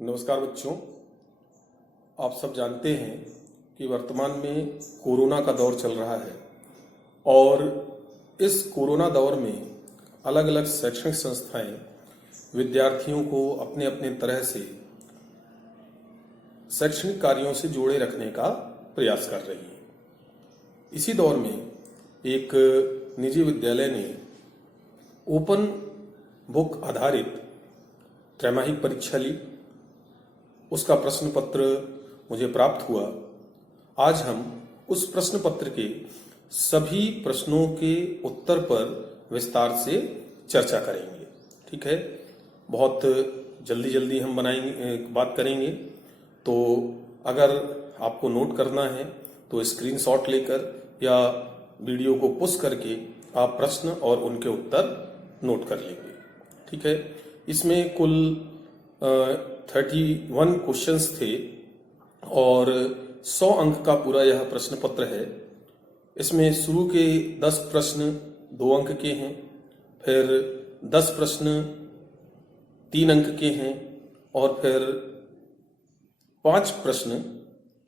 नमस्कार बच्चों। आप सब जानते हैं कि वर्तमान में कोरोना का दौर चल रहा है और इस कोरोना दौर में अलग अलग शैक्षणिक संस्थाएं विद्यार्थियों को अपने अपने तरह से शैक्षणिक कार्यों से जोड़े रखने का प्रयास कर रही हैं। इसी दौर में एक निजी विद्यालय ने ओपन बुक आधारित त्रैमासिक परीक्षा ली। उसका प्रश्न पत्र मुझे प्राप्त हुआ। आज हम उस प्रश्न पत्र के सभी प्रश्नों के उत्तर पर विस्तार से चर्चा करेंगे। ठीक है, बहुत जल्दी जल्दी हम बात करेंगे। तो अगर आपको नोट करना है तो स्क्रीनशॉट लेकर या वीडियो को पुश करके आप प्रश्न और उनके उत्तर नोट कर लेंगे। ठीक है, इसमें कुल 31 क्वेश्चंस थे और 100 अंक का पूरा यह प्रश्न पत्र है। इसमें शुरू के 10 प्रश्न 2 अंक के हैं, फिर 10 प्रश्न 3 अंक के हैं और फिर 5 प्रश्न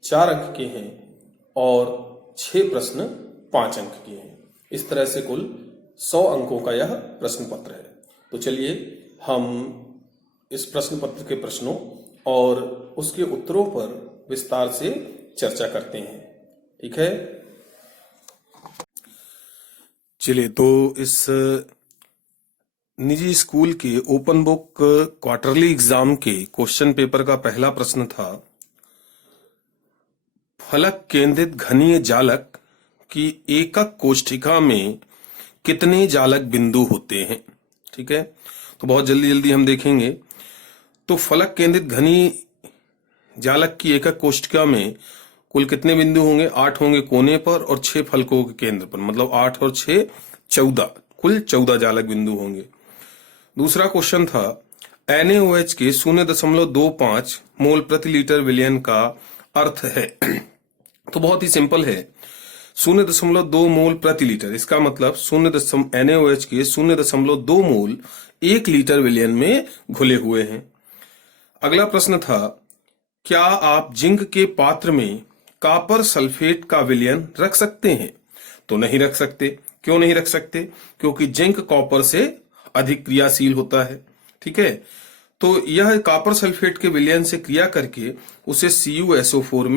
4 अंक के हैं और 6 प्रश्न 5 अंक के हैं। इस तरह से कुल 100 अंकों का यह प्रश्न पत्र है। तो चलिए हम इस प्रश्न पत्र के प्रश्नों और उसके उत्तरों पर विस्तार से चर्चा करते हैं। ठीक है, चलिए तो इस निजी स्कूल के ओपन बुक क्वार्टरली एग्जाम के क्वेश्चन पेपर का पहला प्रश्न था, फलक केंद्रित घनीय जालक की एकक कोष्ठिका में कितने जालक बिंदु होते हैं। ठीक है, तो बहुत जल्दी जल्दी हम देखेंगे। तो फलक केंद्रित घनी जालक की एकक कोष्ठिका में कुल कितने बिंदु होंगे? 8 होंगे कोने पर और 6 फलकों के केंद्र पर, मतलब 8 और 6 14, कुल 14 जालक बिंदु होंगे। दूसरा क्वेश्चन था NaOH के 0.25 मोल प्रति लीटर विलयन का अर्थ है। तो बहुत ही सिंपल है, 0.2 मोल प्रति लीटर, इसका मतलब NaOH के 0.2 मोल 1 लीटर विलयन में घुले हुए हैं। अगला प्रश्न था, क्या आप जिंक के पात्र में कॉपर सल्फेट का विलयन रख सकते हैं? तो नहीं रख सकते। क्यों नहीं रख सकते? क्योंकि जिंक कॉपर से अधिक क्रियाशील होता है। ठीक है, तो यह कॉपर सल्फेट के विलयन से क्रिया करके उसे CuSO4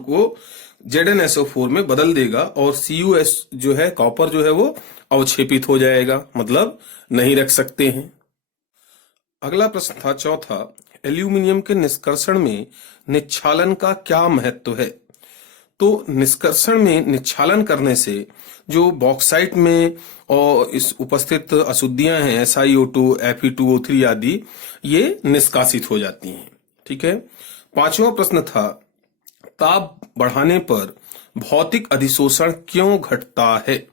को ZnSO4 में बदल देगा और CuS जो है कॉपर जो है वो अवक्षेपित हो जाएगा, मतलब नहीं रख सकते हैं। अगला प्रश्न था चौथा, एल्यूमिनियम के निष्कर्षण में निच्छालन का क्या महत्व है? तो निष्कर्षण में निच्छालन करने से जो बॉक्साइट में और इस उपस्थित अशुद्धियां हैं SiO2, Fe2O3 आदि, ये निष्कासित हो जाती हैं। ठीक है, पांचवा प्रश्न था, ताप बढ़ाने पर भौतिक अधिशोषण क्यों घटता है?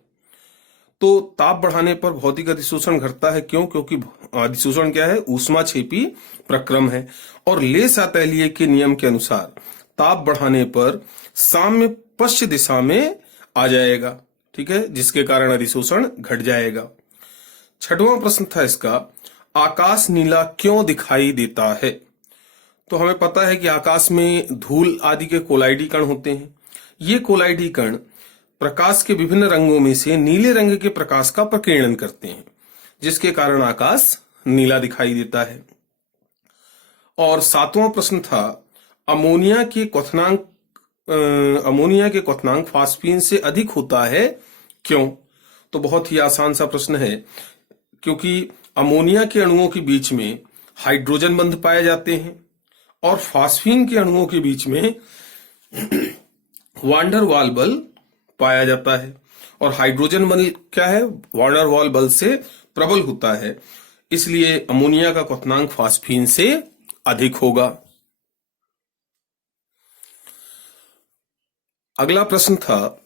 तो ताप बढ़ाने पर भौतिक अधिशोषण घटता है क्यों? क्योंकि अधिशोषण क्या है? ऊष्माक्षेपी प्रक्रम है और ले-सातैलीय के नियम के अनुसार ताप बढ़ाने पर साम्य पश्च दिशा में आ जाएगा। ठीक है, जिसके कारण अधिशोषण घट जाएगा। छठवां प्रश्न था इसका, आकाश नीला क्यों दिखाई देता है? तो हमें पता है कि आकाश में धूल आदि के कोलाइडी कण होते हैं। ये कोलाइडी कण प्रकाश के विभिन्न रंगों में से नीले रंग के प्रकाश का प्रकीर्णन करते हैं, जिसके कारण आकाश नीला दिखाई देता है। और सातवां प्रश्न था, अमोनिया के क्वथनांक फास्फीन से अधिक होता है क्यों? तो बहुत ही आसान सा प्रश्न है, क्योंकि अमोनिया के अणुओं के बीच में हाइड्रोजन बंध पाए जाते हैं और फास्फीन के अणुओं के बीच में वांडर वाल बल पाया जाता है और हाइड्रोजन बल क्या है? वांडर वाल बल से प्रबल होता है, इसलिए अमोनिया का क्वथनांक फास्फीन से अधिक होगा। अगला प्रश्न था,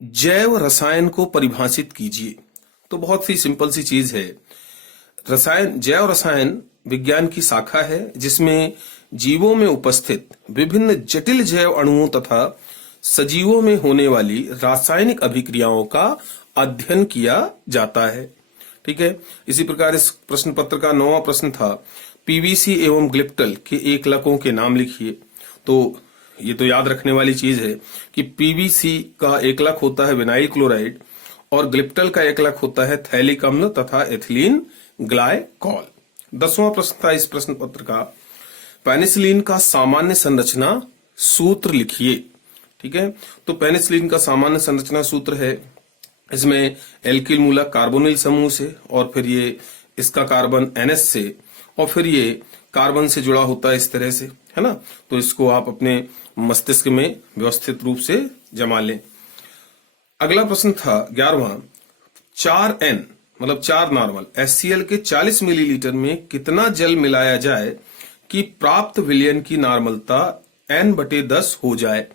जैव रसायन को परिभाषित कीजिए। तो बहुत सी सिंपल सी चीज है। जैव रसायन विज्ञान की शाखा है जिसमें जीवों में उपस्थित विभिन्न जटिल जैव अणुओं तथा सजीवों में होने वाली रासायनिक अभिक्रियाओं का अध्ययन किया जाता है। ठीक है। इसी प्रकार इस प्रश्न पत्र का 9वां प्रश्न था, पीवीसी एवं ग्लिप्टल के एकलकों के नाम लिखिए। तो ये तो याद रखने वाली चीज है कि पीवीसी का एकलक होता है विनाइल क्लोराइड और ग्लिप्टल का एकलक होता है थैलिक अम्ल तथा एथिलीन ग्लाइकॉल। 10वां प्रश्न था इस प्रश्न पत्र का, पेनिसिलिन का सामान्य संरचना सूत्र लिखिए। ठीक है, तो पेनिसिलिन का सामान्य संरचना सूत्र है, इसमें एल्किल मूलक कार्बोनिल समूह से और फिर ये इसका कार्बन NH से और फिर ये कार्बन से जुड़ा होता है इस तरह से, है ना। तो इसको आप अपने मस्तिष्क में व्यवस्थित रूप से जमा लें। अगला प्रश्न था 11वां, 4N मतलब 4 नॉर्मल HCl के 40 मिलीलीटर में कितना जल मिलाया जाए कि प्राप्त विलयन की नॉर्मलता N/10 हो जाए।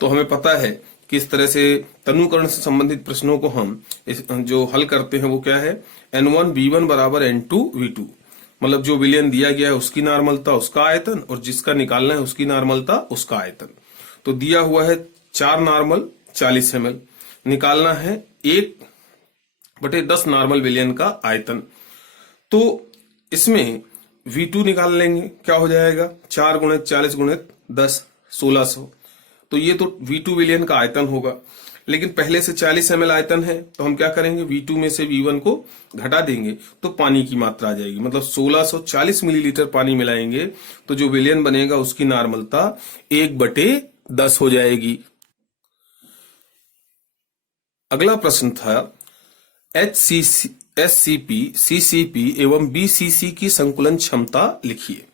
तो हमें पता है कि इस तरह से तनुकरण से संबंधित प्रश्नों को हम जो हल करते हैं वो क्या है, N1V1 बराबर N2V2, मतलब जो विलयन दिया गया है उसकी नॉर्मलता उसका आयतन और जिसका निकालना है उसकी नॉर्मलता उसका आयतन। तो दिया हुआ है 4 नॉर्मल 40 ml, निकालना है 1/10 नॉर्मल विलयन का आयतन। तो इसमें V2 निकाल लेंगे, क्या हो जाएगा 4 × 40 × 10 1600। तो ये तो V2 विलयन का आयतन होगा, लेकिन पहले से 40 ml आयतन है तो हम क्या करेंगे, V2 में से V1 को घटा देंगे तो पानी की मात्रा आ जाएगी, मतलब 1640 मिलीलीटर पानी मिलाएंगे तो जो विलयन बनेगा उसकी नॉर्मलता 1/10 हो जाएगी। अगला प्रश्न था SCP, CCP एवं BCC की संकुलन क्षमता लिखिए।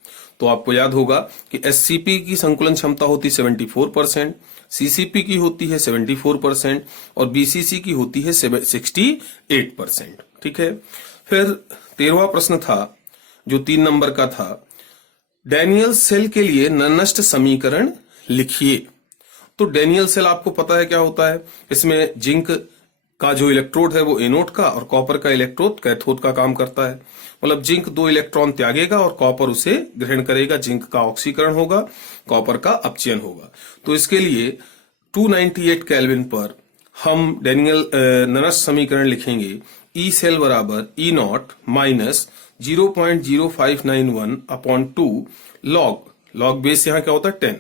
तो आपको याद होगा कि SCP की संकुलन क्षमता होती 74%, CCP की होती है 74% और BCC की होती है 68%। ठीक है। फिर 13वां प्रश्न था जो 3 नंबर का था, डैनियल सेल के लिए नष्ट समीकरण लिखिए। तो डैनियल सेल आपको पता है क्या होता है, इसमें जिंक का जो इलेक्ट्रोड है वो एनोड का और कॉपर का इलेक्ट्रोड कैथोड का काम करता है। मतलब जिंक 2 इलेक्ट्रॉन त्यागेगा और कॉपर उसे ग्रहण करेगा, जिंक का ऑक्सीकरण होगा, कॉपर का अपचयन होगा। तो इसके लिए 298 केल्विन पर हम डैनियल नरस समीकरण लिखेंगे, ई सेल बराबर E0 माइनस 0.0591/2 लॉग बेस यहाँ क्या होता है 10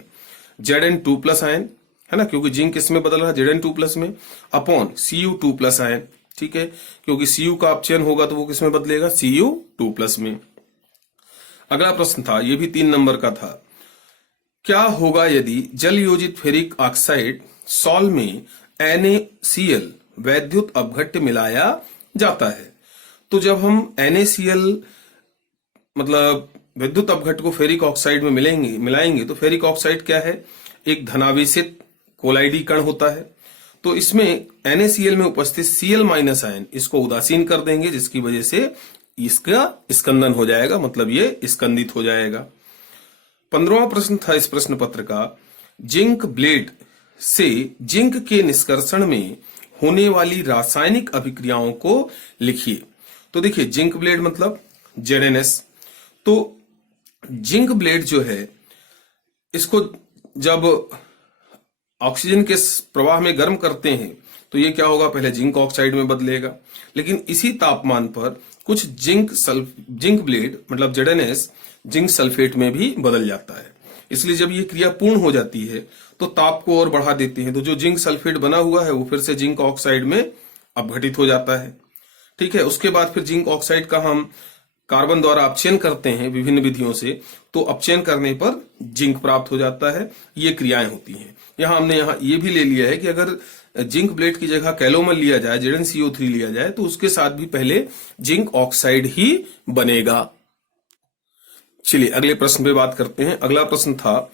Zn2 प्लस आयन, है ना, क्योंकि जिंक इसमें बदल रहा है Zn2 प्लस में, अपॉन Cu2 प्लस आयन। ठीक है, क्योंकि Cu का अपचयन होगा तो वो किसमें बदलेगा, Cu2 प्लस में। अगला प्रश्न था, ये भी 3 नंबर का था, क्या होगा यदि जल योजित फेरिक ऑक्साइड सॉल में NaCl वैद्युत अपघट्य मिलाया जाता है। तो जब हम NaCl मतलब विद्युत अपघट्य को फेरिक ऑक्साइड में मिलाएंगे तो फेरिक ऑक्साइड क्या है, एक धनावेशित कोलाइडी कण होता है। तो इसमें NaCl में उपस्थित Cl- आयन इसको उदासीन कर देंगे, जिसकी वजह से इसका स्कंदन हो जाएगा, मतलब ये स्कंदित हो जाएगा। 15वां प्रश्न था इस प्रश्न पत्र का, जिंक ब्लेड से जिंक के निष्कर्षण में होने वाली रासायनिक अभिक्रियाओं को लिखिए। तो देखिए जिंक ब्लेड मतलब ZnS। तो जिंक ब्लेड जो है इसको जब ऑक्सीजन के प्रवाह में गर्म करते हैं तो ये क्या होगा, पहले जिंक ऑक्साइड में बदलेगा, लेकिन इसी तापमान पर कुछ जिंक ब्लेड मतलब ZnS जिंक सल्फेट में भी बदल जाता है। इसलिए जब ये क्रिया पूर्ण हो जाती है तो ताप को और बढ़ा देते हैं, तो जो जिंक सल्फेट बना हुआ है वो फिर से जिंक ऑक्साइड में अपघटित हो जाता है। ठीक है, उसके बाद फिर जिंक ऑक्साइड का हम कार्बन द्वारा अपचयन करते हैं विभिन्न विधियों से, तो अपचयन करने पर जिंक प्राप्त हो जाता है। ये क्रियाएं होती हैं। हमने यहाँ ये भी ले लिया है कि अगर जिंक ब्लेड की जगह कैलोमल लिया जाए, ZnCO3 लिया जाए, तो उसके साथ भी पहले जिंक ऑक्साइड ही बनेगा। चलिए अगले प्रश्न पे बात करते हैं। अगला प्रश्न था,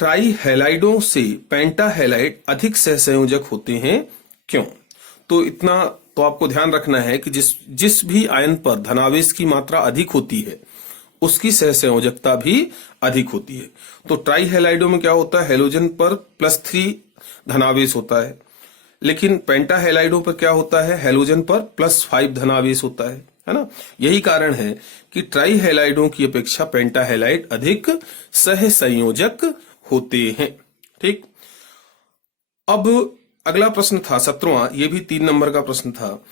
ट्राई हैलाइडों से पेंटा हैलाइड अधिक सहसंयोजक होते हैं, क्यों? तो इतना तो आपको ध्यान रखना है कि जिस भी आयन पर धनावेश की मात्रा अधिक होती है उसकी सहसंयोजकता भी अधिक होती है। तो ट्राई हैलाइडों में क्या होता है, हेलोजन पर +3 धनावेश होता है, लेकिन पेंटा हैलाइडों पर क्या होता है, हेलोजन पर +5 धनावेश होता है ना। यही कारण है कि ट्राई हैलाइडों की अपेक्षा पेंटा हैलाइड अधिक सहसंयोजक होते हैं। ठीक, अब अगला प्रश्न था 17वां, ये भी 3 नंबर का प्रश्न था,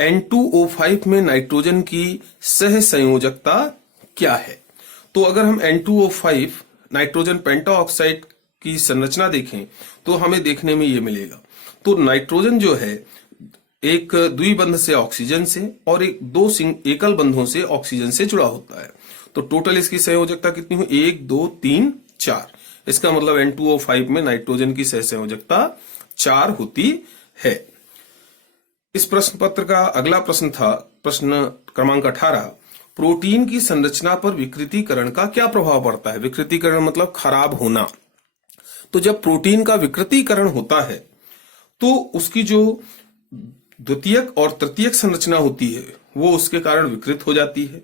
N2O5 में नाइट्रोजन की सह संयोजकता क्या है? तो अगर हम N2O5 नाइट्रोजन पेंटाऑक्साइड की संरचना देखें तो हमें देखने में ये मिलेगा। तो नाइट्रोजन जो है एक द्विबंध से ऑक्सीजन से और दो एकल बंधों से ऑक्सीजन से जुड़ा होता है। तो टोटल इसकी संयोजकता कितनी हुई? 1 2 3 4। इसका मतलब N2O5 में नाइट्रोजन की सह संयोजकता 4 होती है। इस प्रश्न पत्र का अगला प्रश्न था प्रश्न क्रमांक 18। प्रोटीन की संरचना पर विकृतीकरण का क्या प्रभाव पड़ता है? विकृतीकरण मतलब खराब होना। तो जब प्रोटीन का विकृतीकरण होता है तो उसकी जो द्वितीयक और तृतीयक संरचना होती है वो उसके कारण विकृत हो जाती है,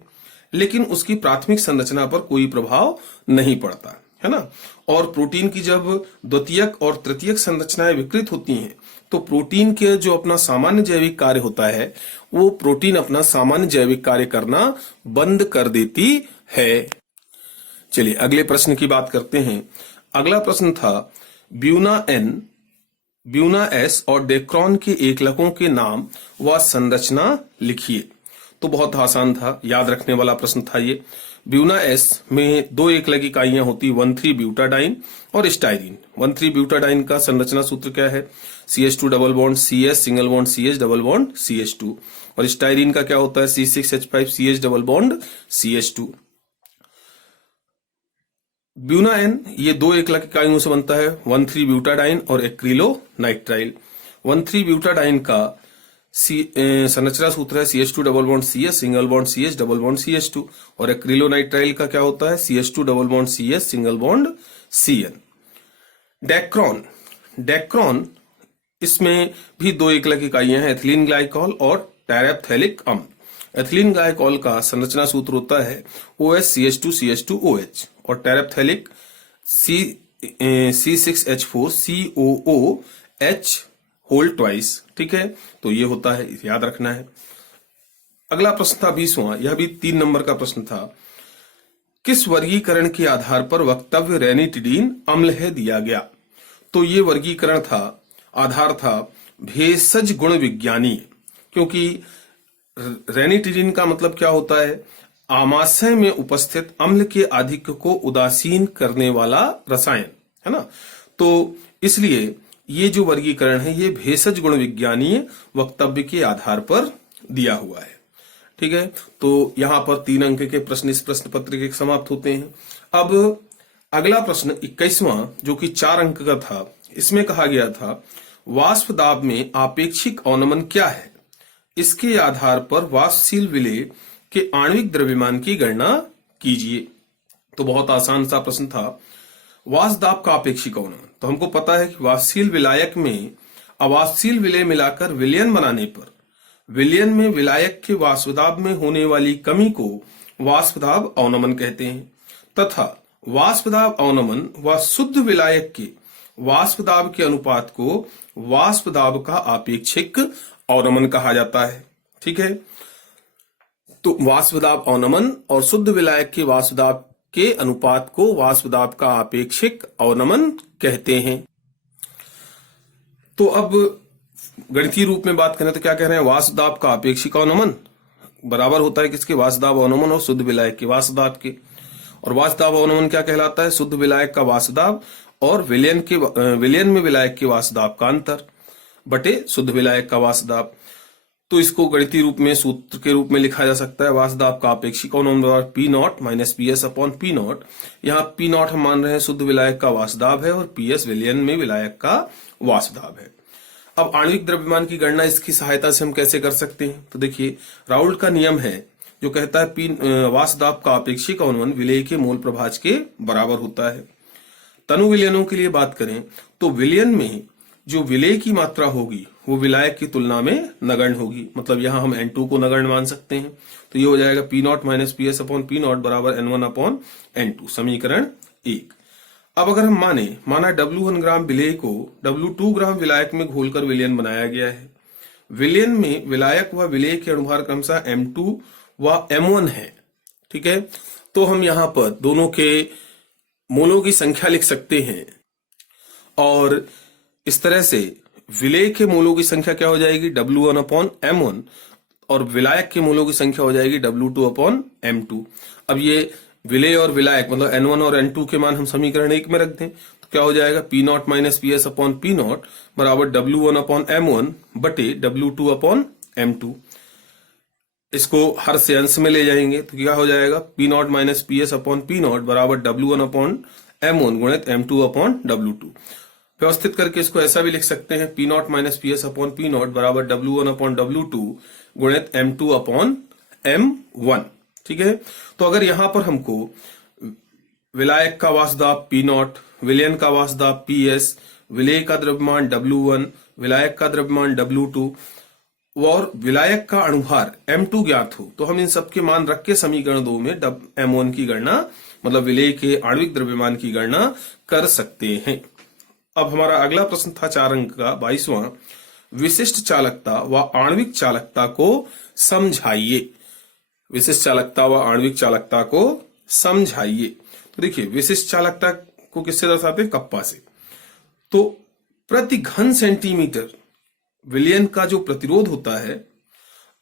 लेकिन उसकी प्राथमिक संरचना पर कोई प्रभाव नहीं पड़ता है ना। और प्रोटीन की जब द्वितीयक और तृतीयक संरचनाएं विकृत होती हैं तो प्रोटीन के जो अपना सामान्य जैविक कार्य होता है वो प्रोटीन अपना सामान्य जैविक कार्य करना बंद कर देती है। चलिए अगले प्रश्न की बात करते हैं। अगला प्रश्न था ब्यूना एन, ब्यूना एस और डेक्रॉन के एकलकों के नाम व संरचना लिखिए। तो बहुत आसान था, याद रखने वाला प्रश्न था ये। ब्यूना एस में दो एकलक इकाइयां होती 1,3-ब्यूटाडाइन और स्टाइरिन। 1,3-ब्यूटाडाइन का संरचना सूत्र क्या है? CH2 double bond CS single bond CH double bond CH2। और स्टाइरिन का क्या होता है? C6H5 CH double bond CH2। Buna N ये दो एकलक इकाइयों से बनता है 1,3-ब्यूटाडाइन और एक्रिलोनाइट्राइल। 1,3-ब्यूटाडाइन का संरचना सूत्र है CH2 double bond CS single bond CH double bond CH2। और एक्रिलोनाइट्राइल का क्या होता है? CH2 double bond CS single bond CN। Dacron, Dacron इसमें भी दो एकलक इकाइयां हैं एथिलीन ग्लाइकॉल और टेरेप्थेलिक अम्ल। एथिलीन ग्लाइकॉल का संरचना सूत्र होता है OH CH2 CH2 OH और टेरेप्थेलिक C6H4 COOH होल ट्वाइस। ठीक है, तो ये होता है, याद रखना है। अगला प्रश्न था 20वां, यह भी 3 नंबर का प्रश्न था। किस वर्गीकरण के आधार पर वक्तव्य रेनिटिडीन अम्ल है दिया गया? तो ये वर्गीकरण था, आधार था भेषज गुण विज्ञानी, क्योंकि रेनिटिडीन का मतलब क्या होता है? आमाशय में उपस्थित अम्ल के आधिक्य को उदासीन करने वाला रसायन है ना। तो इसलिए ये जो वर्गीकरण है ये भेषज गुण विज्ञानीय वक्तव्य के आधार पर दिया हुआ है। ठीक है, तो यहां पर 3 अंक के प्रश्न इस प्रश्न पत्र के समाप्त होते हैं। अब अगला प्रश्न 21वां जो कि 4 अंक का था, इसमें कहा गया था वाष्प दाब में आपेक्षिक अवनमन क्या है? इसके आधार पर वाष्पशील विलेय के आणविक द्रव्यमान की गणना कीजिए। तो बहुत आसान सा प्रश्न था। वाष्प दाब का आपेक्षिक अवनमन, तो हमको पता है कि वाष्पशील विलायक में अवाष्पशील विलेय मिलाकर विलयन बनाने पर विलयन में विलायक के वाष्प दाब में होने वाली कमी को वाष्प दाब अवनमन कहते हैं, तथा वाष्प दाब अवनमन व शुद्ध विलायक के वाष्प दाब के अनुपात को वाष्प दाब का आपेक्षिक अवनमन कहा जाता है। ठीक है, तो वाष्प दाब अवनमन और शुद्ध विलायक के वाष्प दाब के अनुपात को वाष्प दाब का आपेक्षिक अवनमन कहते हैं। तो अब गणितीय रूप में बात करें तो क्या कह रहे हैं? वाष्प दाब का आपेक्षिक अवनमन बराबर होता है किसके? वाष्प दाब अवनमन और शुद्ध विलायक के वाष्प दाब के। और वाष्प दाब अवनमन क्या कहलाता है? शुद्ध विलायक का वाष्प दाब और विलयन में विलायक के वाष्प दाब का अंतर बटे शुद्ध विलायक का वाष्प दाब। तो इसको गणितीय रूप में सूत्र के रूप में लिखा जा सकता है वाष्प दाब का आपेक्षिक अवनमन बराबर P0 minus PS upon P0। यहाँ P0 हम मान रहे हैं शुद्ध विलायक का वाष्प दाब है और PS विलयन में विलायक का वाष्प दाब है। अब आणविक द्रव्यमान की गणना इसकी सहायता से हम कैसे कर सकते हैं? तो देखिए, राउल्ट का नियम है जो कहता है वाष्प दाब का आपेक्षिक अवनमन विलेय के मोल प्रभाज के बराबर होता है। तनु विलयनों के लिए बात करें तो विलयन में जो विलेय की मात्रा होगी वो विलायक की तुलना में नगण्य होगी, मतलब यहां हम N2 को नगण्य मान सकते हैं। तो ये हो जाएगा P0 minus PS upon P0 बराबर N1 अपॉन N2, समीकरण 1। अब अगर हम माना W1 ग्राम विलेय को W2 ग्राम विलायक में घोलकर विलयन बनाया गया है। विलयन में विलायक व विलेय के अनुभार क्रमशः M2 व M1 है। ठीक है, तो हम यहां पर दोनों के मोलों की संख्या लिख सकते हैं और इस तरह से विलेय के मोलों की संख्या क्या हो जाएगी? W1 upon M1। और विलायक के मोलों की संख्या हो जाएगी W2/M2। अब ये विलेय और विलायक मतलब N1 और N2 के मान हम समीकरण 1 में रख दें तो क्या हो जाएगा, P0 माइनस PS/P0 बराबर W1/M1 बटे W2/M2। इसको हर से अंश में ले जाएंगे तो क्या हो जाएगा, P0 माइनस PS/P0 बराबर W1/M1 गुणित M2/W2। व्यवस्थित करके इसको ऐसा भी लिख सकते हैं, P0 माइनस PS/P0 बराबर W1/W2 गुणित M2/M1। ठीक है, तो अगर यहां पर हमको विलायक का वाष्पदाब P0, विलयन का वाष्पदाब PS, विलेय का द्रव्यमान W1, विलायक का द्रव्यमान W2 और विलायक का अणुभार M2 ज्ञात हो तो हम इन सब के मान रख के समीकरण 2 में M1 की गणना मतलब विलेय के आणविक द्रव्यमान की गणना कर सकते हैं। अब हमारा अगला प्रश्न था 4 अंक का 22वां, विशिष्ट चालकता व आणविक चालकता को समझाइए। विशिष्ट चालकता व आणविक चालकता को समझाइए। तो देखिए विशिष्ट चालकता को किससे दर्शाते हैं, कप्पा से। तो प्रति घन सेंटीमीटर विलयन का जो प्रतिरोध होता है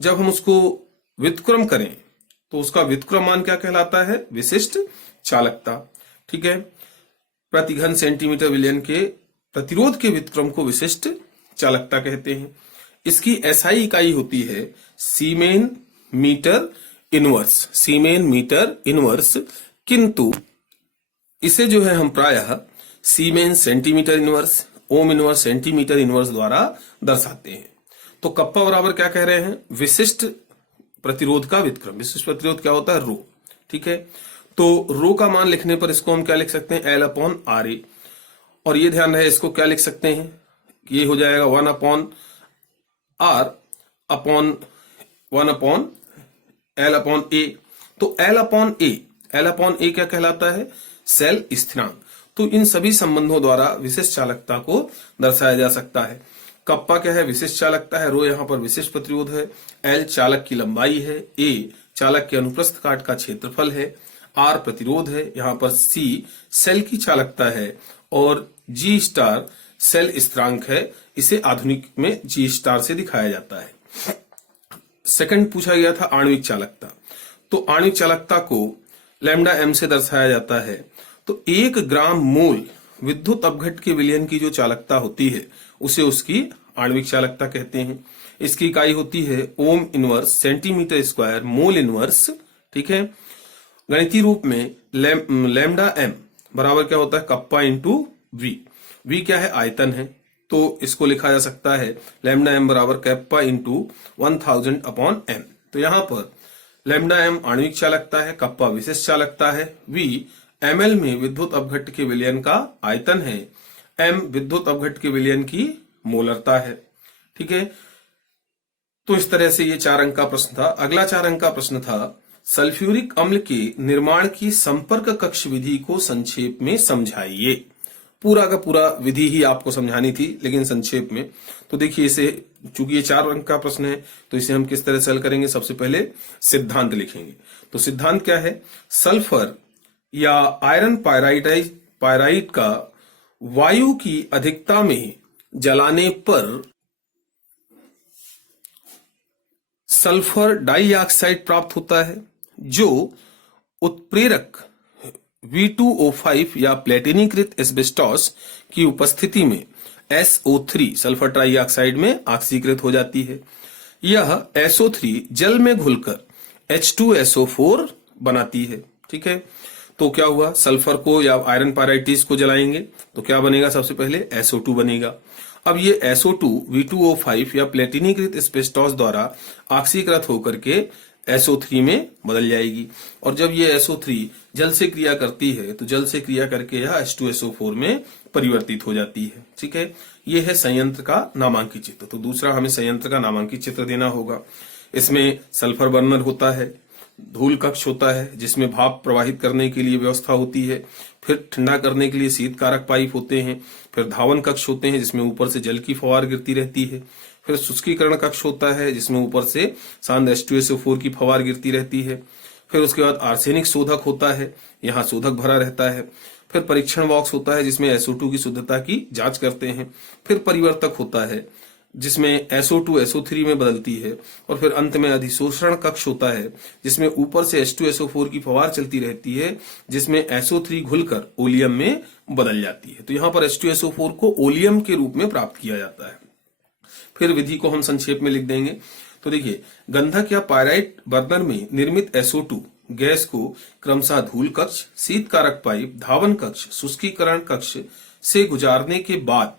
जब हम उसको व्युत्क्रम करें तो उसका व्युत्क्रम मान क्या कहलाता है, विशिष्ट चालकता। ठीक है, प्रति घन सेंटीमीटर विलयन के प्रतिरोध के व्युत्क्रम को विशिष्ट चालकता कहते हैं। इसकी SI इकाई होती है siemens metre inverse, siemens metre inverse, किंतु इसे जो है हम प्रायः siemens centimetre inverse, ohm inverse centimetre inverse द्वारा दर्शाते हैं। तो कप्पा बराबर क्या कह रहे हैं, विशिष्ट प्रतिरोध का व्युत्क्रम। विशिष्ट प्रतिरोध क्या होता है, रो। ठीक है, तो रो का मान लिखने पर इसको हम क्या लिख सकते हैं, L/RA। और ये ध्यान रहे इसको क्या लिख सकते हैं, ये हो जाएगा 1/R अपॉन 1/L/A। तो L/A क्या कहलाता है, सेल स्थिरांक। तो इन सभी संबंधों द्वारा विशिष्ट चालकता को दर्शाया जा सकता है। कप्पा क्या है, विशिष्ट चालकता है, रो यहाँ पर विशिष्ट प्रतिरोध है, L चालक की लंबाई है, A चालक के अनुप्रस्थ काट का क्षेत्रफल है, R प्रतिरोध है, यहाँ पर C सेल की चालकता है और G स्टार सेल स्थिरांक है। इसे आधुनिक में G स्टार से दिखाया जाता है। सेकंड पूछा गया था आणविक चालकता। तो आणविक चालकता को लैम्डा m से दर्शाया जाता है। तो 1 ग्राम मोल विद्युत अपघट्ट के विलयन की जो चालकता होती है उसे उसकी आणविक चालकता कहते हैं। इसकी इकाई होती है ओम inverse centimetre square mole inverse. ठीक है, गणितीय रूप में लैम्डा m बराबर क्या होता है, कप्पा इंटू वी। वी क्या है, आयतन है, तो इसको लिखा जा सकता है लैम्डा m बराबर कप्पा इंटू 1000/m। तो यहां पर लैम्डा m आणविक चालकता है, कप्पा विशिष्ट चालकता है, v ml में विद्युत अपघट्ट के विलयन का आयतन है, m विद्युत अपघट्ट के विलयन की मोलरता है। ठीक है, तो इस तरह से ये 4 अंक का प्रश्न था। अगला 4 अंक का प्रश्न था, सल्फ्यूरिक अम्ल के निर्माण की संपर्क कक्ष विधि को संक्षेप में समझाइए। पूरा का पूरा विधि ही आपको समझानी थी लेकिन संक्षेप में। तो देखिए इसे, चूंकि ये 4 अंक का प्रश्न है तो इसे हम किस तरह से हल करेंगे। सबसे पहले सिद्धांत लिखेंगे। तो सिद्धांत क्या है, सल्फर या आयरन पायराइट का वायु की अधिकता में जलाने पर सल्फर डाइऑक्साइड प्राप्त होता है, जो उत्प्रेरक V2O5 या प्लेटिनीकृत एस्बेस्टॉस की उपस्थिति में SO3 सल्फर ट्राइऑक्साइड में ऑक्सीकृत हो जाती है। यह SO3 जल में घुलकर H2SO4 बनाती है। ठीक है, तो क्या हुआ, सल्फर को या आयरन पायराइटिस को जलाएंगे तो क्या बनेगा, सबसे पहले SO2 बनेगा। अब ये SO2 V2O5 या प्लेटिनीकृत एस्बेस्टॉस द्वारा ऑक्सीकृत होकर के SO3 में बदल जाएगी। और जब ये SO3 जल से क्रिया करती है तो जल से क्रिया करके यह H2SO4 में परिवर्तित हो जाती है। ठीक है, ये है संयंत्र का नामांकित चित्र। तो दूसरा हमें संयंत्र का नामांकित चित्र देना होगा। इसमें सल्फर बर्नर होता है, धूल कक्ष होता है जिसमें भाप प्रवाहित करने के लिए व्यवस्था होती है, फिर ठंडा करने के लिए शीतकारक पाइप होते हैं, फिर धावन कक्ष होते हैं जिसमें ऊपर से जल की फवार गिरती रहती है, फिर शुष्कीकरण कक्ष होता है जिसमें ऊपर से सांद्र H2SO4 की फवार गिरती रहती है, फिर उसके बाद आर्सेनिक शोधक होता है, यहाँ शोधक भरा रहता है, फिर परीक्षण बॉक्स होता है जिसमें SO2 की शुद्धता की जांच करते हैं, फिर परिवर्तक होता है जिसमें SO2 SO3 में बदलती है, और फिर अंत में अधिशोषण कक्ष होता है जिसमें ऊपर से H2SO4 की फवार चलती रहती है, जिसमें SO3 घुलकर ओलियम में बदल जाती है। तो यहां पर H2SO4 को ओलियम के रूप में प्राप्त किया जाता है। फिर विधि को हम संक्षेप में लिख देंगे। तो देखिए, गंधक या पायराइट बर्नर में निर्मित SO2 गैस को क्रमशः धूल कक्ष, शीतकारक पाइप, धावन कक्ष, शुष्कीकरण कक्ष से गुजारने के बाद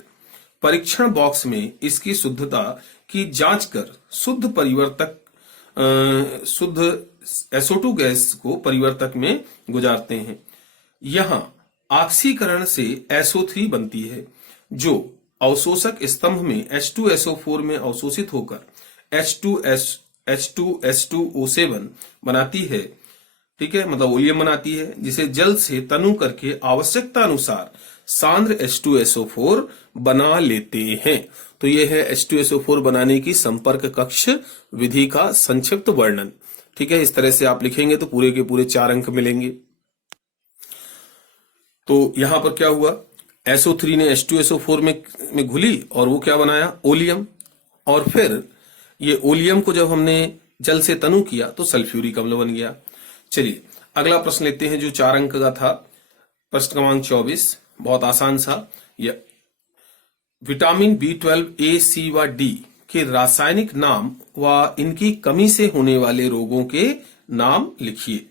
परीक्षण बॉक्स में इसकी शुद्धता की जांच कर शुद्ध SO2 गैस को परिवर्तक में गुजारते हैं। यहां ऑक्सीकरण से SO3 बनती है, जो अवशोषक स्तंभ में H2SO4 में अवशोषित होकर H2S2O7 बनाती है। ठीक है, मतलब ओलियम बनाती है, जिसे जल से तनु करके आवश्यकता अनुसार सांद्र H2SO4 बना लेते हैं। तो यह है H2SO4 बनाने की संपर्क कक्ष विधि का संक्षिप्त वर्णन। ठीक है, इस तरह से आप लिखेंगे तो पूरे के पूरे 4 अंक मिलेंगे। तो यहां पर क्या हुआ, SO3 ने H2SO4 में घुली और वो क्या बनाया, ओलियम। और फिर ये ओलियम को जब हमने जल से तनु किया तो सल्फ्यूरिक अम्ल बन गया। चलिए अगला प्रश्न लेते हैं जो 4 अंक का था। प्रश्न क्रमांक 24, बहुत आसान सा। यह विटामिन B12 A, C व D के रासायनिक नाम व इनकी कमी से होने वाले रोगों के नाम लिखिए।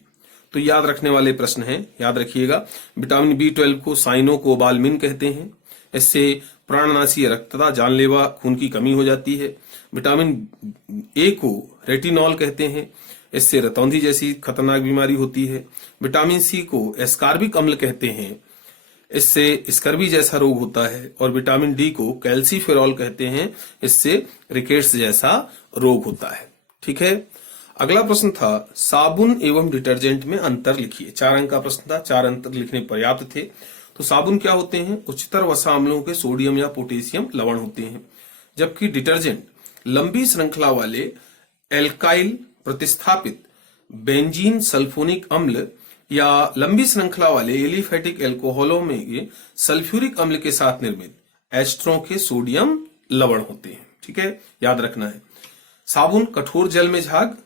तो याद रखने वाले प्रश्न हैं, याद रखिएगा। विटामिन B12 को साइनोकोबाल्मिन कहते हैं। इससे प्राणनाशी रक्तता, जानलेवा खून की कमी हो जाती है। विटामिन A को रेटिनॉल कहते हैं। इससे रतौंधी जैसी खतरनाक बीमारी होती है। विटामिन C को एस्कार्बिक अम्ल कहते हैं। इससे स्कर्वी जैसा रोग होता है। और विटामिन D को कैल्सीफेरॉल कहते हैं। इससे रिकेट्स जैसा रोग होता है। ठीक है, अगला प्रश्न था साबुन एवं डिटर्जेंट में अंतर लिखिए। 4 अंक का प्रश्न था, 4 अंतर लिखने पर्याप्त थे। तो साबुन क्या होते हैं, उच्चतर वसा अम्लों के सोडियम या पोटेशियम लवण होते हैं, जबकि डिटर्जेंट लंबी श्रृंखला वाले एल्काइल प्रतिस्थापित बेंजीन सल्फोनिक अम्ल या लंबी श्रृंखला वाले एलिफेटिक एल्कोहलों में सल्फ्यूरिक अम्ल के साथ निर्मित एस्ट्रों के सोडियम लवण होते हैं। ठीक है, याद रखना है। साबुन कठोर जल में झाग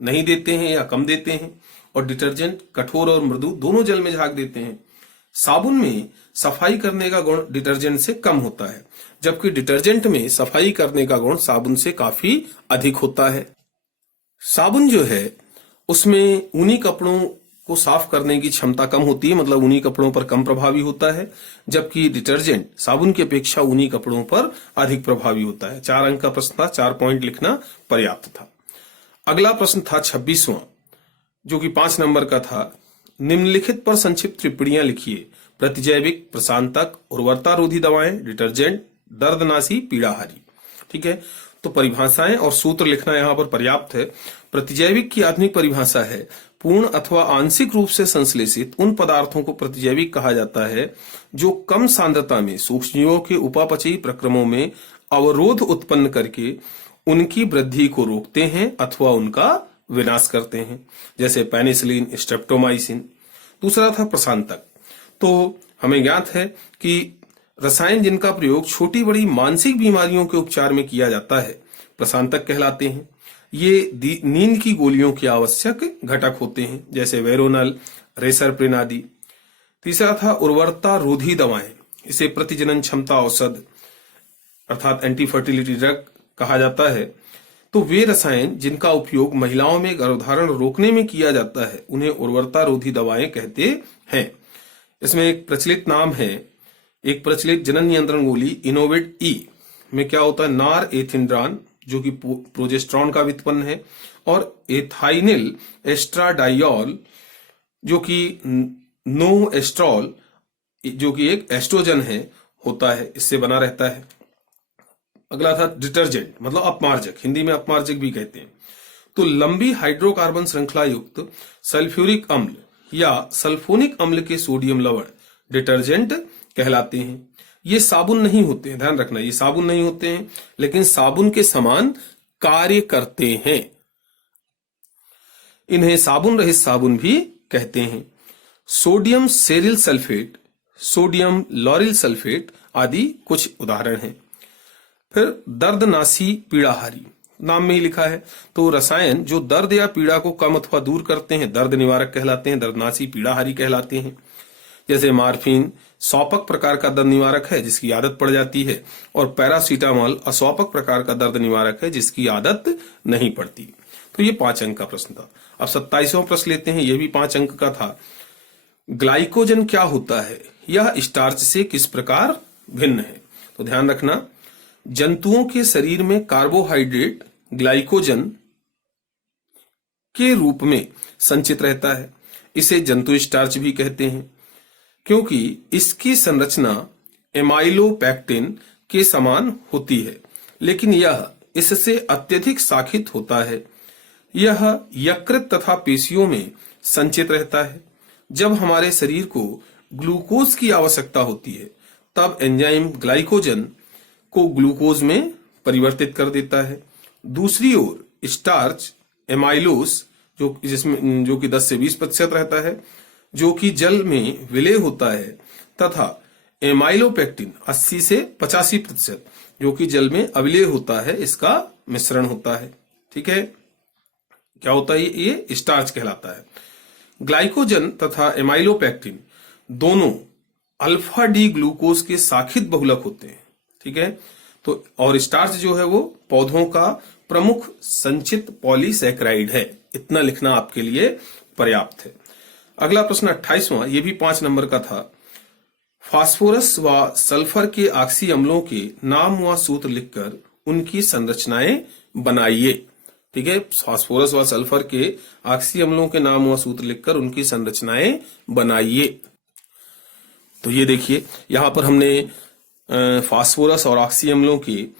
नहीं देते हैं या कम देते हैं, और डिटर्जेंट कठोर और मृदु दोनों जल में झाग देते हैं। साबुन में सफाई करने का गुण डिटर्जेंट से कम होता है, जबकि डिटर्जेंट में सफाई करने का गुण साबुन से काफी अधिक होता है। साबुन जो है उसमें ऊनी कपड़ों को साफ करने की क्षमता कम होती है, मतलब ऊनी कपड़ों पर कम प्रभावी होता है, जबकि डिटर्जेंट साबुन की अपेक्षा ऊनी कपड़ों पर अधिक प्रभावी होता है। 4 अंक का प्रश्न था, 4 पॉइंट लिखना पर्याप्त था। अगला प्रश्न था 26वां, जो कि 5 नंबर का था। निम्नलिखित पर संक्षिप्त टिप्पणियां लिखिए। प्रतिजैविक, प्रशांतक, उर्वरता रोधी दवाएं, डिटर्जेंट, दर्दनाशी, पीड़ाहारी। ठीक है, तो परिभाषाएं और सूत्र लिखना यहां पर पर्याप्त है। प्रतिजैविक की आधुनिक परिभाषा है पूर्ण अथवा आंशिक रूप से संश्लेषित उन पदार्थों को प्रतिजैविक कहा जाता है जो कम सांद्रता में सूक्ष्मजीवों के उपापचयी प्रक्रमों में अवरोध उत्पन्न करके उनकी वृद्धि को रोकते हैं अथवा उनका विनाश करते हैं, जैसे पेनिसिलिन, स्ट्रेप्टोमाइसिन। दूसरा था प्रशांतक। तो हमें ज्ञात है कि रसायन जिनका प्रयोग छोटी बड़ी मानसिक बीमारियों के उपचार में किया जाता है प्रशांतक कहलाते हैं। ये नींद की गोलियों के आवश्यक घटक होते हैं, जैसे वेरोनल, रेसरप्रिन आदि। तीसरा था उर्वरता रोधी दवाएं। इसे प्रतिजनन क्षमता औषध अर्थात एंटी फर्टिलिटी ड्रग कहा जाता है। तो वे रसायन जिनका उपयोग महिलाओं में गर्भधारण रोकने में किया जाता है उन्हें उर्वरता रोधी दवाएं कहते हैं। इसमें एक प्रचलित नाम है, एक प्रचलित जनन नियंत्रण गोली इनोवेट ई में क्या होता है, नार एथिनड्रान जो कि प्रोजेस्टेरॉन का व्युत्पन्न है, और एथाइनिल एस्ट्राडाइल जो कि नो एस्ट्रॉल जो कि एक एस्ट्रोजन है होता है, इससे बना रहता है। अगला था डिटर्जेंट, मतलब अपमार्जक, हिंदी में अपमार्जक भी कहते हैं। तो लंबी हाइड्रोकार्बन श्रृंखला युक्त सल्फ्यूरिक अम्ल या सल्फोनिक अम्ल के सोडियम लवण डिटर्जेंट कहलाते हैं। ये साबुन नहीं होते हैं, ध्यान रखना, ये साबुन नहीं होते हैं, लेकिन साबुन के समान कार्य करते हैं। इन्हें साबुन रहित साबुन भी कहते हैं। सोडियम सेरिल सल्फेट, सोडियम लॉरिल सल्फेट आदि कुछ उदाहरण हैं। फिर दर्दनाशी पीड़ाहारी, नाम में ही लिखा है। तो रसायन जो दर्द या पीड़ा को कम अथवा दूर करते हैं दर्द निवारक कहलाते हैं, दर्दनाशी पीड़ाहारी कहलाते हैं। जैसे मार्फिन सौपक प्रकार का दर्द निवारक है जिसकी आदत पड़ जाती है, और पैरासीटामोल असौपक प्रकार का दर्द निवारक है जिसकी आदत नहीं पड़ती। तो ये 5 अंक का प्रश्न था। अब 27वां प्रश्न लेते हैं, यह भी 5 अंक का था। ग्लाइकोजन क्या होता है, यह स्टार्च से किस प्रकार भिन्न है? तो ध्यान रखना, जंतुओं के शरीर में कार्बोहाइड्रेट ग्लाइकोजन के रूप में संचित रहता है। इसे जंतु स्टार्च भी कहते हैं क्योंकि इसकी संरचना एमाइलोपेक्टिन के समान होती है, लेकिन यह इससे अत्यधिक शाखित होता है। यह यकृत तथा पेशियों में संचित रहता है। जब हमारे शरीर को ग्लूकोज की आवश्यकता होती है तब एंजाइम ग्लाइकोजन को ग्लूकोज में परिवर्तित कर देता है। दूसरी ओर स्टार्च एमाइलोस जो कि 10 से 20% रहता है, जो कि जल में विलय होता है, तथा एमाइलोपेक्टिन 80 से 85% जो कि जल में अविलय होता है, इसका मिश्रण होता है। ठीक है, क्या होता है? ये स्टार्च कहलाता है। ग्लाइकोजन तथा एमाइलोपेक्टिन दोनों अल्फा डी ग्लूकोज के शाखित बहुलक होते हैं। ठीक है, तो और स्टार्च जो है वो पौधों का प्रमुख संचित पॉलीसैकेराइड है। इतना लिखना आपके लिए पर्याप्त है। अगला प्रश्न 28वां, ये भी 5 नंबर का था। फास्फोरस व सल्फर के ऑक्सी अम्लों के नाम व सूत्र लिखकर उनकी संरचनाएं बनाइए। ठीक है, फास्फोरस व सल्फर के ऑक्सी अम्लों के नाम व सूत्र लिखकर उनकी संरचनाएं बनाइए। तो ये देखिए, यहां पर हमने फास्फोरस और ऑक्सी अम्लों की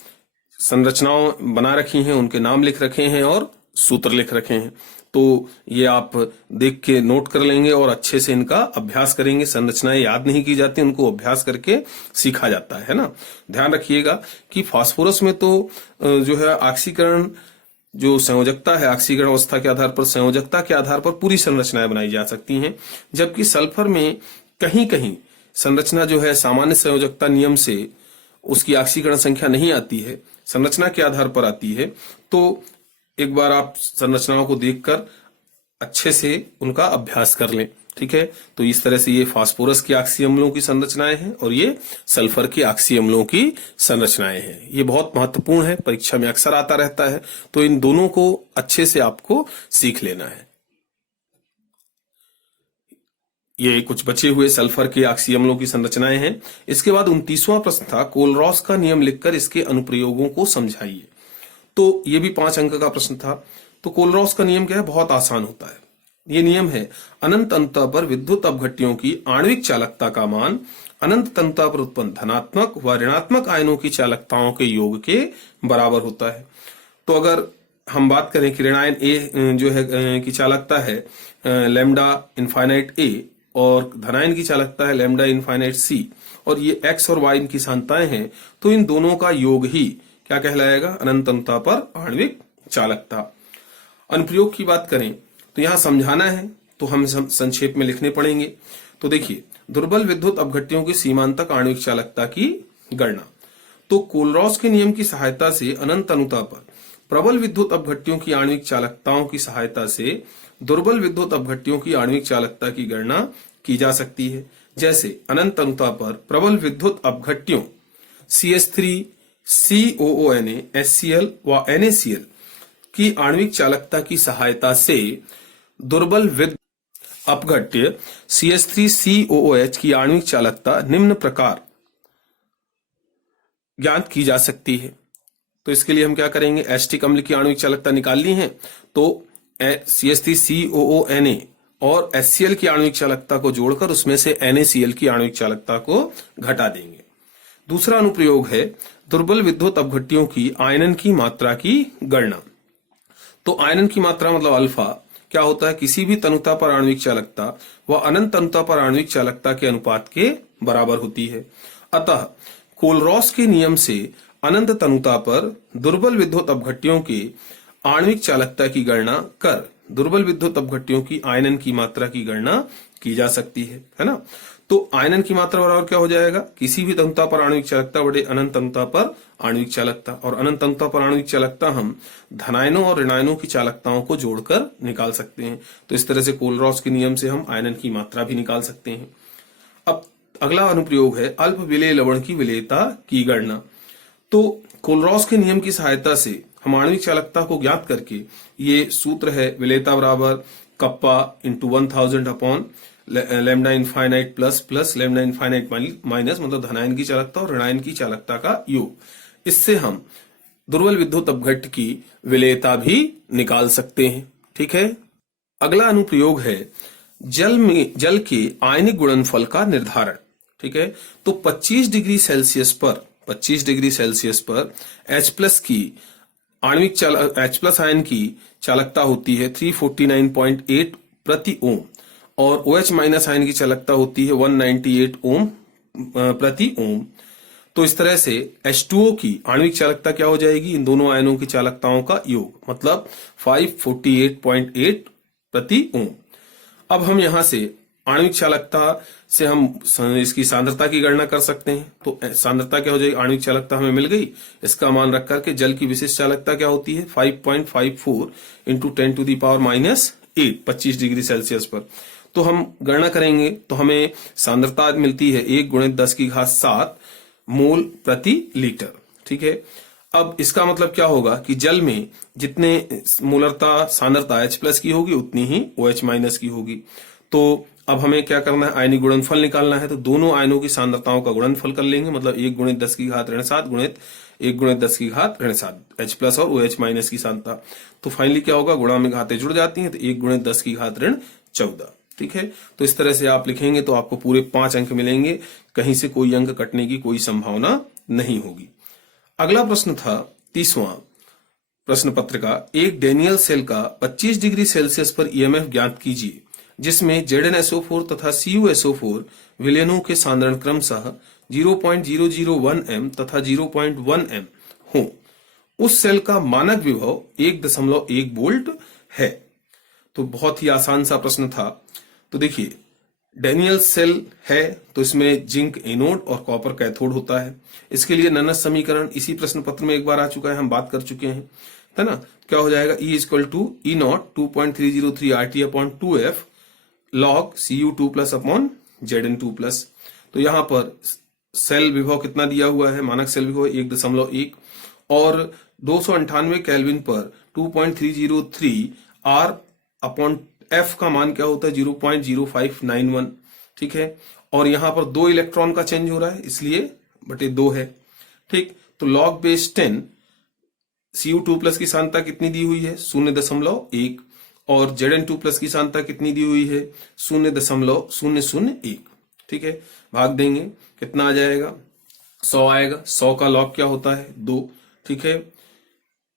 संरचनाओं बना रखी हैं, उनके नाम लिख रखे हैं और सूत्र लिख रखे हैं। तो ये आप देख के नोट कर लेंगे और अच्छे से इनका अभ्यास करेंगे। संरचनाएं याद नहीं की जाती, उनको अभ्यास करके सीखा जाता है ना। ध्यान रखिएगा कि फास्फोरस में तो जो है ऑक्सीकरण जो संयोजकता है, ऑक्सीकरण अवस्था के आधार पर, संयोजकता के आधार पर पूरी संरचनाएं बनाई जा सकती हैं, जबकि सल्फर में कहीं कहीं संरचना जो है सामान्य संयोजकता नियम से उसकी ऑक्सीकरण संख्या नहीं आती है, संरचना के आधार पर आती है। तो एक बार आप संरचनाओं को देखकर अच्छे से उनका अभ्यास कर लें। ठीक है, तो इस तरह से ये फास्फोरस के ऑक्सी अम्लों की संरचनाएं हैं और ये सल्फर के ऑक्सी अम्लों की संरचनाएं हैं। ये बहुत महत्वपूर्ण है, परीक्षा में अक्सर आता रहता है, तो इन दोनों को अच्छे से आपको सीख लेना है। ये कुछ बचे हुए सल्फर के ऑक्सी अम्लों की संरचनाएं हैं। इसके बाद 29वां प्रश्न था, कोलरॉस का नियम लिखकर इसके अनुप्रयोगों को समझाइए। तो ये भी 5 अंक का प्रश्न था। तो कोलरॉस का नियम क्या है? बहुत आसान होता है। ये नियम है, अनंत अंतः पर विद्युत अपघट्यों की आणविक चालकता का मान अनंत अंतः पर उत्पन्न धनात्मक व ऋणात्मक आयनों की चालकताओं के योग के बराबर होता है। तो अगर हम बात करें कि ऋणायन ए जो है की चालकता है लैम्डा इनफाइनाइट ए और धनायन की चालकता है लैम्डा इनफाइनाइट सी, और ये एक्स और वाई इनकी सांताएं हैं, तो इन दोनों का योग ही क्या कहलाएगा? अनंत अंतः पर आणविक चालकता। अनुप्रयोग की बात करें तो यहां समझाना है, तो हम संक्षेप में लिखने पड़ेंगे। तो देखिए, दुर्बल विद्युत अपघट्यों की सीमांतक आणविक चालकता की गणना। तो कोलरॉस के नियम की सहायता से अनंत अनुता पर प्रबल विद्युत अपघट्यों की आणविक चालकताओं की सहायता से दुर्बल विद्युत अपघट्यों की आणविक चालकता की गणना की जा सकती है। जैसे अनंत अनुता पर प्रबल विद्युत अपघट्यों CH3 COONA HCl व NaCl की आणविक चालकता की सहायता से दुर्बल विद्युत अपघट्य CH3 COOH की आणविक चालकता निम्न प्रकार ज्ञात की जा सकती है। तो इसके लिए हम क्या करेंगे? एसिटिक अम्ल की आणविक चालकता निकालनी है, तो CH3 COONA और HCl की आणविक चालकता को जोड़कर उसमें से NaCl की आणविक चालकता को घटा देंगे। दूसरा अनुप्रयोग है दुर्बल विद्युत अपघट्यों की आयनन की मात्रा की गणना। तो आयनन की मात्रा मतलब अल्फा क्या होता है? किसी भी तनुता पर आणविक चालकता व अनंत तनुता पर आणविक चालकता के अनुपात के बराबर होती है। अतः कोलरॉस के नियम से अनंत तनुता पर दुर्बल विद्युत अपघट्यों के आणविक चालकता की गणना कर दुर्बल विद्युत अपघट्यों की आयनन की मात्रा की गणना की जा सकती है ना। तो आयनन की मात्रा बराबर क्या हो जाएगा, किसी भी तंतुता पर आणविक चालकता बटे अनंत तंतुता पर आणविक चालकता। और अनंत तंतुता पर आणविक चालकता हम धनायनों और ऋणायनों की चालकताओं को जोड़कर निकाल सकते हैं। तो इस तरह से कोलरॉस के नियम से हम आयनन की मात्रा भी निकाल सकते हैं। अब अगला अनुप्रयोग है अल्प विलेय लवण की विलेयता की गणना। तो कोलरॉस के नियम की सहायता से हम आणविक चालकता को ज्ञात करके, ये सूत्र है विलेयता बराबर kappa into 1000 upon lambda infinite plus lambda infinite minus, मतलब धनायन की चालकता और ऋणायन की चालकता का योग। इससे हम दुर्बल विद्युत अपघट्ट की विलेयता भी निकाल सकते हैं। ठीक है। अगला अनुप्रयोग है जल के आयनिक गुणनफल का निर्धारण। ठीक है। तो 25 डिग्री सेल्सियस पर H प्लस की H प्लस आयन की चालकता होती है 349.8 प्रति ओम और OH माइनस आयन की चालकता होती है 198 ओम प्रति ओम। तो इस तरह से H2O की आणविक चालकता क्या हो जाएगी, इन दोनों आयनों की चालकताओं का योग, मतलब 548.8 प्रति ओम। अब हम यहां से आणविक चालकता से हम इसकी सांद्रता की गणना कर सकते हैं। तो सांद्रता क्या हो जाएगी, आणविक चालकता हमें मिल गई, इसका मान रख करके जल की विशिष्ट चालकता क्या होती है 5.54 into 10 to the power minus 8 25 degree Celsius पर। तो हम गणना करेंगे तो हमें सांद्रता मिलती है 1 गुणित 10 की घात 7 मोल प्रति लीटर। ठीक है। अब इसका मतलब क्या होगा कि जल में जितने मोलरता सांद्रता H प्लस की होगी उतनी ही OH माइनस की होगी। तो अब हमें क्या करना है, आयनिक गुणनफल निकालना है। तो दोनों आयनों की सांद्रताओं का गुणनफल कर लेंगे, मतलब 1 गुणित 10 की घात ऋण 7 गुणित 1 गुणित 10 की घात ऋण 7 H प्लस और OH माइनस की सांद्रता। तो फाइनली क्या होगा, गुणा में घातें जुड़ जाती हैं, तो 1 गुणित 10 की घात ऋण 14। ठीक है। तो इस तरह से आप लिखेंगे तो आपको पूरे 5 अंक मिलेंगे, कहीं से कोई अंक कटने की कोई संभावना नहीं होगी। अगला प्रश्न था 30वां प्रश्न पत्र का, एक डेनियल सेल का 25 डिग्री सेल्सियस पर EMF ज्ञात कीजिए जिसमें ZnSO4 तथा CuSO4 विलयनों के सांद्रण क्रमशः 0.001 m तथा 0.1 m हो। उस सेल का मानक विभव 1.1 वोल्ट है। तो बहुत ही आसान सा प्रश्न था। तो देखिए, डेनियल सेल है तो इसमें जिंक एनोड और कॉपर कैथोड होता है। इसके लिए ननस समीकरण इसी प्रश्न पत्र में एक बार आ चुका है, हम बात कर चुके हैं, है ना। क्या हो जाएगा, E equal to E0 2.303 RT upon 2F log Cu2 plus upon Zn2 plus. तो यहां पर सेल विभव कितना दिया हुआ है, मानक सेल विभव 1.1 और 298 केल्विन पर 2.303 R अपॉन F का मान क्या होता है 0.0591। ठीक है। और यहां पर 2 इलेक्ट्रॉन का चेंज हो रहा है, इसलिए बटे 2 है। ठीक। तो log बेस 10 Cu2 प्लस की सांद्रता कितनी दी हुई है 0.1 और Zn2 प्लस की सांद्रता कितनी दी हुई है 0.001। ठीक है। भाग देंगे कितना आ जाएगा, 100 आएगा। 100 का लॉग क्या होता है 2। ठीक है।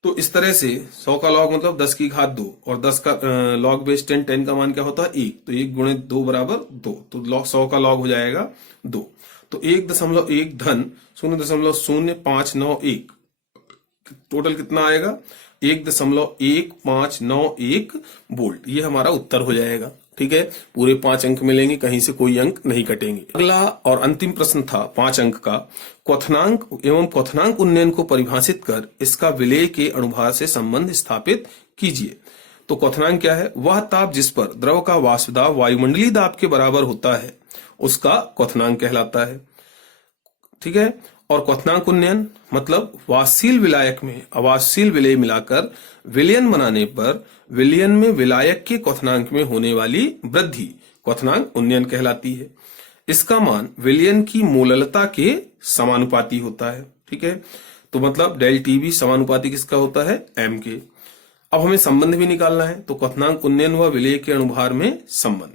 तो इस तरह से 100 का लॉग मतलब 10 की घात 2 और 10 का लॉग बेस 10 का मान क्या होता है 1। तो 1 गुणित 2 बराबर 2। तो 100 का लॉग हो जाएगा 2। तो 1.1 धन 0.0591 टोटल कितना आएगा 1.1591 वोल्ट। ये हमारा उत्तर हो जाएगा। ठीक है। पूरे 5 अंक मिलेंगे, कहीं से कोई अंक नहीं कटेंगे। अगला और अंतिम प्रश्न था 5 अंक का, क्वथनांक एवं क्वथनांक उन्नयन को परिभाषित कर इसका विलेय के अणुभार से संबंध स्थापित कीजिए। तो क्वथनांक क्या है, वह ताप जिस पर द्रव का वाष्प दाब वायुमंडलीय दाब के बराबर होता है उसका क्वथनांक कहलाता है। ठीक है। और क्वथनांक उन्नयन मतलब वाष्पशील विलायक में अवाष्पशील विलेय मिलाकर विलयन बनाने पर विलयन में विलायक के क्वथनांक में होने वाली वृद्धि क्वथनांक उन्नयन कहलाती है। इसका मान विलयन की मोललता के समानुपाती होता है। ठीक है। तो मतलब डेल टी भी समानुपाती किसका होता है m के। अब हमें संबंध भी निकालना है, तो क्वथनांक उन्नयन व विलेय के अणुभार में संबंध।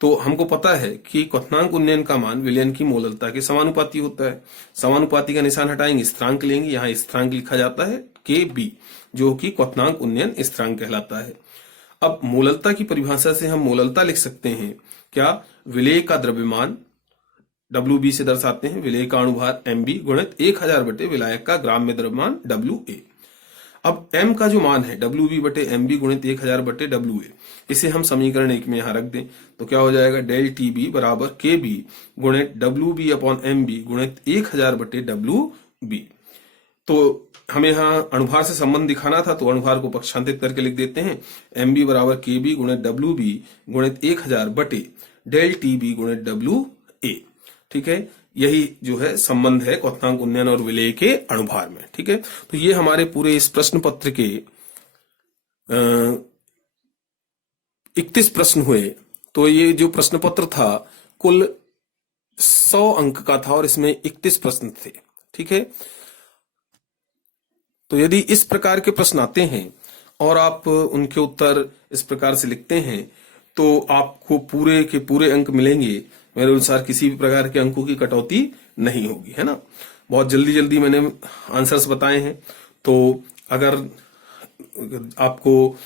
तो हमको पता है कि क्वथनांक उन्नयन का मान विलयन की मोललता के समानुपाती होता है। समानुपाती का निशान हटाएंगे, स्थिरांक लेंगे, यहाँ स्थिरांक लिखा जाता है Kb, जो कि क्वथनांक उन्नयन स्थिरांक कहलाता है। अब मोललता की परिभाषा से हम मोललता लिख सकते हैं क्या, विलेय का द्रव्यमान Wb से दर्शाते हैं, विलेय का अणुभार Mb गुणित 1000 बटे विलायक का ग्राम में द्रव्यमान Wa। अब m का जो मान है WB बटे MB गुणित 1000 बटे WA, इसे हम समीकरण 1 में यहां रख दें तो क्या हो जाएगा, डेल TB बराबर KB गुणित WB अपॉन MB गुणित 1000 बटे WB। तो हमें यहाँ अनुभार से संबंध दिखाना था, तो अनुभार को पक्षांतरित करके लिख देते हैं, MB बराबर KB गुणित WB गुणित 1000 बटे डेल TB गुणित WA। ठीक है, यही जो है संबंध है क्वथनांक उन्नयन और विलेय के अनुभार में। ठीक है, तो ये हमारे पूरे इस प्रश्न पत्र के 31 प्रश्न हुए। तो ये जो प्रश्न पत्र था कुल 100 अंक का था और इसमें 31 प्रश्न थे। ठीक है, तो यदि इस प्रकार के प्रश्न आते हैं और आप उनके उत्तर इस प्रकार से लिखते हैं तो आपको पूरे के पूरे अंक मिलेंगे। मेरे अनुसार किसी भी प्रकार के अंकों की कटौती नहीं होगी, है ना। बहुत जल्दी जल्दी मैंने आंसर्स बताए हैं, तो अगर आपको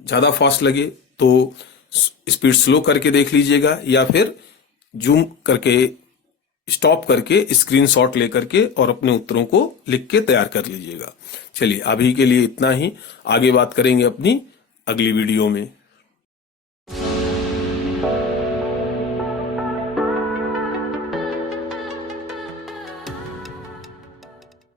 ज्यादा फास्ट लगे तो स्पीड स्लो करके देख लीजिएगा या फिर जूम करके स्टॉप करके स्क्रीनशॉट लेकर के और अपने उत्तरों को लिख के तैयार कर लीजिएगा। चलिए अभी के लिए इतना ही, आगे बात करेंगे अपनी अगली वीडियो में।